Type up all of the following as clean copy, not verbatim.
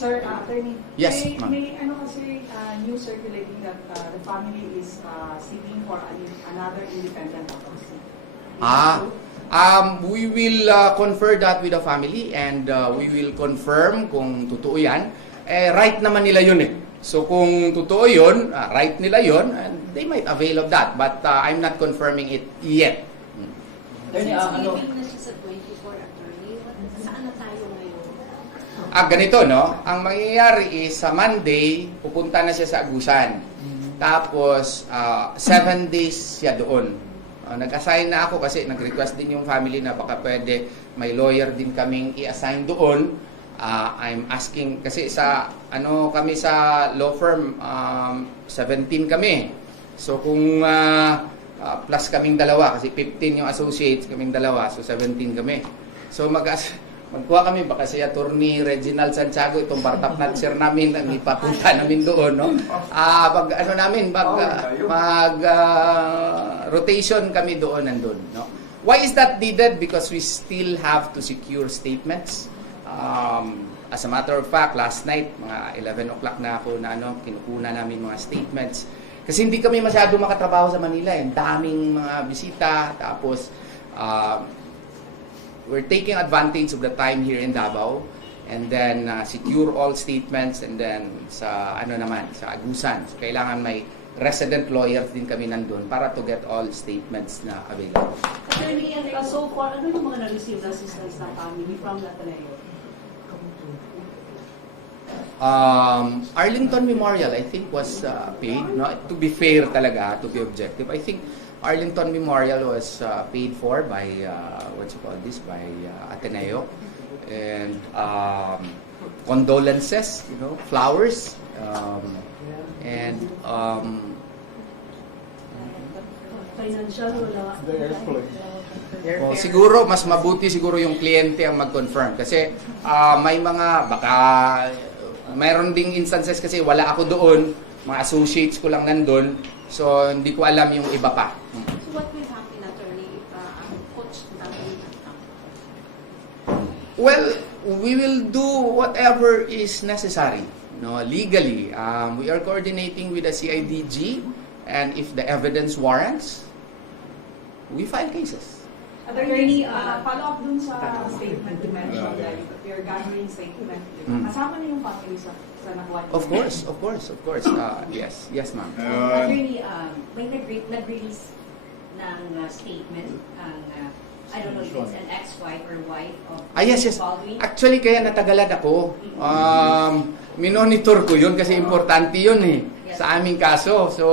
Sir, attorney, Yes, may, ma'am. may ano kasi news circulating that the family is seeking for another independent autopsy. We will confer that with the family and we will confirm kung totoo yan. Right naman nila yun eh. So kung totoo yun, right nila yun, and they might avail of that. But I'm not confirming it yet. Attorney, Since ano? living na siya sa 24, attorney, saan na tayo ngayon? Ganito, no? Ang mangyayari is sa Monday, pupunta na siya sa Agusan. Tapos, 7 days siya doon. Nag-assign na ako kasi nag-request din yung family na baka pwede may lawyer din kaming i-assign doon. I'm asking, kasi sa, kami sa law firm, 17 kami. So kung plus kaming dalawa, kasi 15 yung associates, kaming dalawa, so 17 kami. So magkuha kami, baka si Attorney Reginald Santiago, itong Bartap Natsir namin, ang ipapunta namin doon, no? Rotation kami doon nandun, no? Why is that needed? Because we still have to secure statements. As a matter of fact, last night, mga 11 o'clock na ako na kinukuna namin mga statements. Kasi hindi kami masyado makatrabaho sa Manila, eh. Daming mga bisita, tapos we're taking advantage of the time here in Davao and then secure all statements and then sa sa Agusan. So, kailangan may resident lawyers din kami nandun para to get all statements na available. Attorney, so far, ano yung mga na-receive na assistance ng family from Ateneo? Arlington Memorial, I think, was paid. No? To be fair talaga, to be objective, I think Arlington Memorial was paid for by by Ateneo, and condolences, flowers, and Financial, wala. siguro mas mabuti siguro yung kliyente ang mag-confirm kasi may mga baka mayroon ding instances kasi wala ako doon, mga associates ko lang nandun, so hindi ko alam yung iba pa. So what will happen, attorney, if ang coach natin Well, we will do whatever is necessary, legally. We are coordinating with the CIDG, and if the evidence warrants, we file cases. Attorney, follow up dun sa statement you mentioned that you're gathering statement. Kasama na yung family sa nakuha niyo? Of course. Yes, ma'am. Attorney, may nag-release ng statement ang I don't know if it's an ex-wife or wife of Yes. Baldwin. Actually, kaya natagalan ako. Minonitor ko yun kasi importante yun sa aming kaso. So,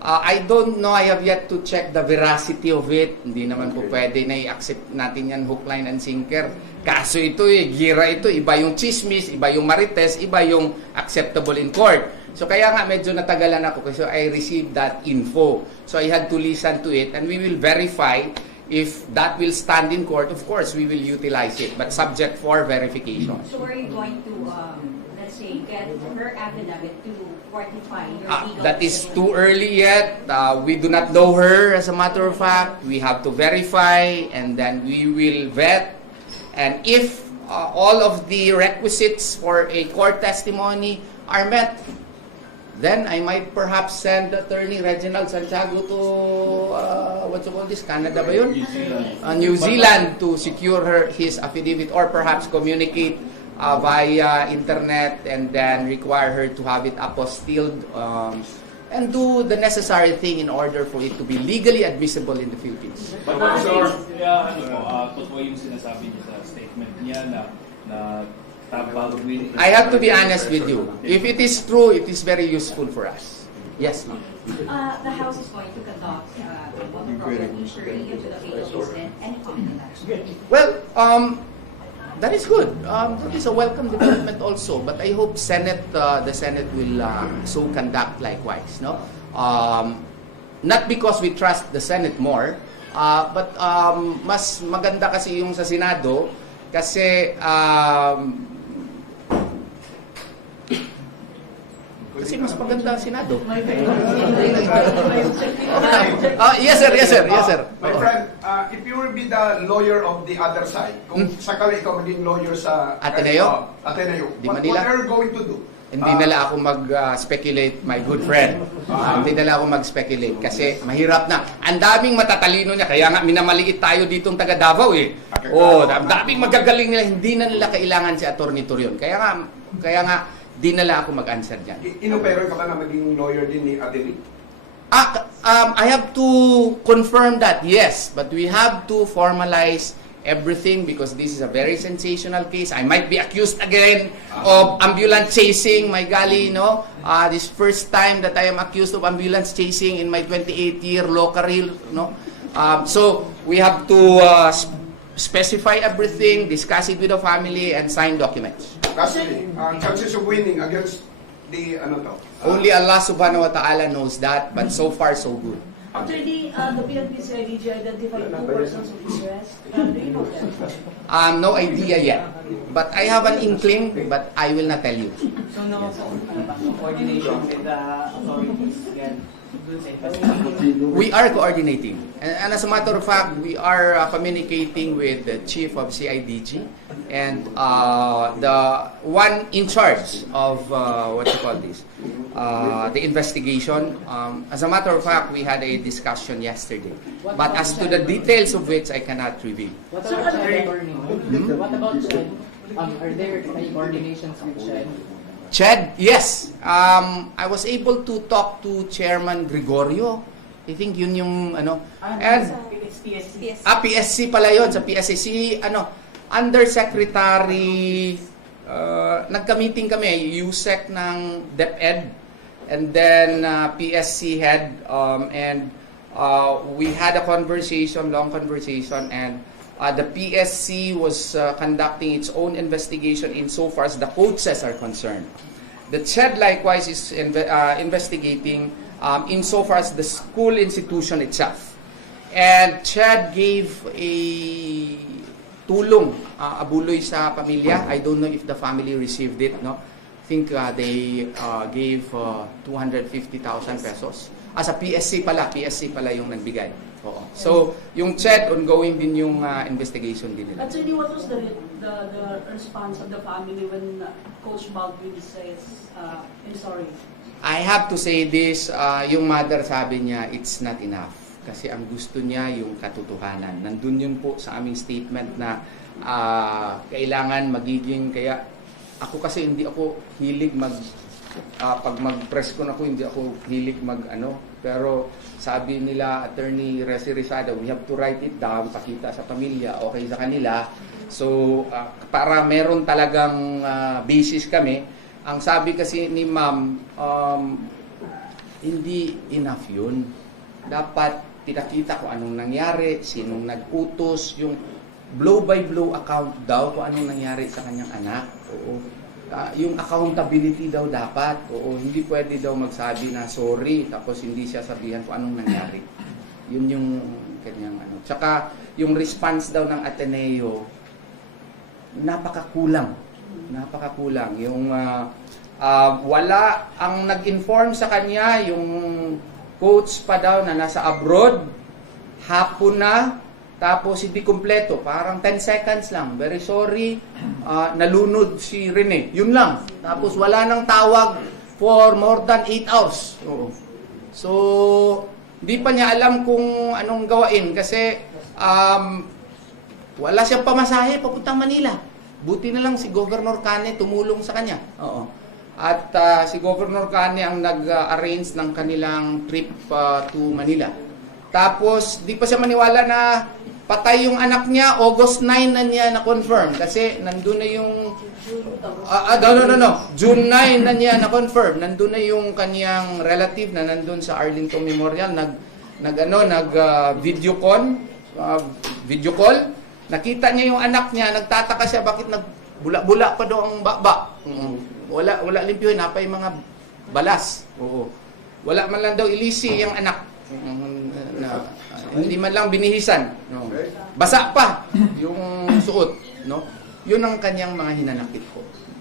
I don't know. I have yet to check the veracity of it. Hindi naman po pwede na i-accept natin yan hook, line, and sinker. Kaso ito gira ito. Iba yung chismis, iba yung marites, iba yung acceptable in court. So, kaya nga medyo natagalan ako kasi I received that info. So, I had to listen to it and we will verify. If that will stand in court, of course, we will utilize it, but subject for verification. So are you going to, let's say, get her affidavit to fortify your legal That is position? too early yet. We do not know her, as a matter of fact. We have to verify, and then we will vet. And if all of the requisites for a court testimony are met, then I might perhaps send Attorney Reginald Santiago to, Canada ba yun? New Zealand to secure his affidavit or perhaps communicate via internet and then require her to have it apostilled and do the necessary thing in order for it to be legally admissible in the Philippines. But Professor, totoo yung sinasabi niya sa statement niya na I have to be honest with you. If it is true, it is very useful for us. Yes, ma'am. The House is going to conduct what we call an inquiry into the fatal incident. Any comment on that? Well, that is good. That is a welcome development also. But I hope the Senate will so conduct likewise. No, not because we trust the Senate more, but mas maganda kasi yung sa Senado kasi mas maganda ang Senado. My friend, if you were you be the lawyer of the other side? Kung sakali ikaw maging lawyer sa Ateneo? Ateneo. Di What Manila? are you going to do? Hindi nala ako mag-speculate, my good friend. Hindi nala ako mag-speculate kasi mahirap na. Ang daming matatalino niya, kaya nga minamaliit tayo ditong taga Davao eh. Oh, ang daming magagaling nila, hindi na nila kailangan si Attorney Torion. Kaya nga, di nala ako mag-answer diyan. Inopero ka ba na maging lawyer din ni Adelie? I have to confirm that, yes, but we have to formalize everything because this is a very sensational case. I might be accused again of ambulance chasing. My golly, no? This first time that I am accused of ambulance chasing in my 28-year law career, no? So we have to specify everything, discuss it with the family, and sign documents. Kasi, chances of winning against the, Only Allah subhanahu wa ta'ala knows that, but so far so good. Actually, the PNP CIDG identified 2 persons of interest. Do you know them? No idea yet, but I have an inkling, but I will not tell you. So no coordination with the authorities again dun sa investigation? We are coordinating. And as a matter of fact, we are communicating with the chief of CIDG and the one in charge of, the investigation. As a matter of fact, we had a discussion yesterday. But as to the details of which, I cannot reveal. What about Chad? What about Chad? Are there any coordinations with Chad? Chad, yes. I was able to talk to Chairman Gregorio. I think yun yung and It's PSC. PSC pala yun, sa PSC si Undersecretary nagka-meeting kami, USEC ng DepEd and then PSC head and we had a long conversation and the PSC was conducting its own investigation insofar as the coaches are concerned. The CHED likewise is investigating insofar as the school institution itself. And CHED gave a tulong, abuloy sa pamilya. I don't know if the family received it, no? I think they gave 250,000 pesos. Sa PSC pala yung nagbigay. Oo. So, yung CHED, ongoing din yung investigation din nila. Actually, what was the response of the family when Coach Baldwin says, I'm sorry? I have to say this, yung mother sabi niya, it's not enough. Kasi ang gusto niya yung katotohanan. Nandun yun po sa aming statement na kailangan magiging, kaya ako kasi hindi ako hilig pag mag-press ko na ako, hindi ako hilig pero sabi nila, Attorney Resi Rizada, we have to write it down, pakita sa pamilya, okay sa kanila. So, para meron talagang basis kami, ang sabi kasi ni ma'am, hindi enough yun. Dapat pinakita ko anong nangyari, sinong nag-utos, yung blow-by-blow account daw kung anong nangyari sa kanyang anak. Oo. Yung accountability daw dapat. Oo, hindi pwede daw magsabi na sorry tapos hindi siya sabihan kung anong nangyari. Yun yung kanyang Tsaka yung response daw ng Ateneo napakakulang. Yung wala ang nag-inform sa kanya yung coach pa daw na nasa abroad hapon na. Tapos hindi kumpleto, parang 10 seconds lang. Very sorry, nalunod si Rene. Yun lang. Tapos wala nang tawag for more than 8 hours. Oo. So, di pa niya alam kung anong gawain kasi wala siyang pamasahe papuntang Manila. Buti na lang si Governor Cane tumulong sa kanya. Oo. At si Governor Cane ang nag-arrange ng kanilang trip to Manila. Tapos, di pa siya maniwala na patay yung anak niya, August 9 na niya na-confirm. Kasi nandun na yung... June 9 na niya na-confirm. Nandun na yung kanyang relative na nandun sa Arlington Memorial. Video call. Nakita niya yung anak niya, nagtataka siya bakit nagbula-bula pa daw ang baba. Wala limpyo, napay mga balas. Oo. Wala man lang daw ilisi yung anak. Hindi man lang binihisan, no. Basa pa yung suot, no. Yun ang kanyang mga hinanakit ko.